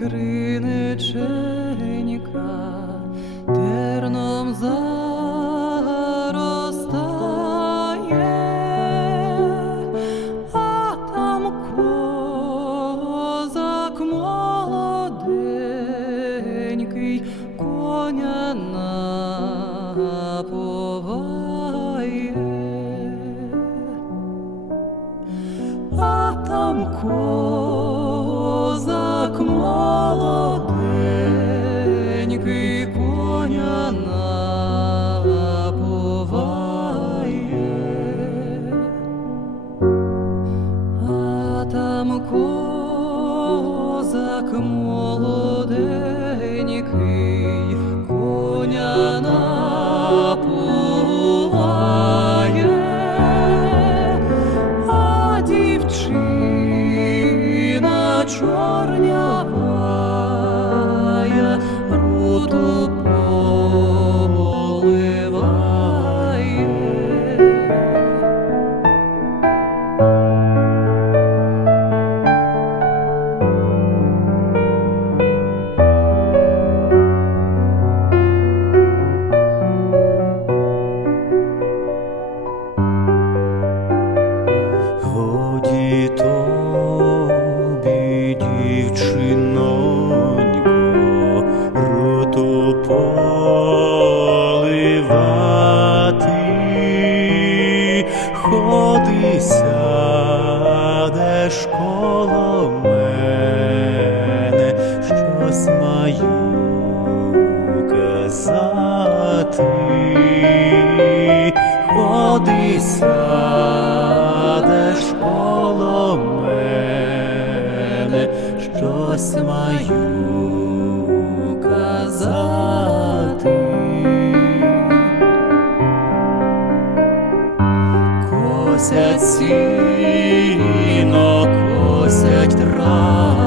криниченька терном заростає, а там козак молоденький коня наповає, а там козак молоденький коня наповає, а там козак молоденький коня наповає, а дівчина чорнявая руту поливає. Годі тобі, дівчинонько, руту поливати. Ходи, сядеш коло мене, щось маю казати. Ходи, сядеш коло мене, щось маю казати. Косять сіно, косять траву,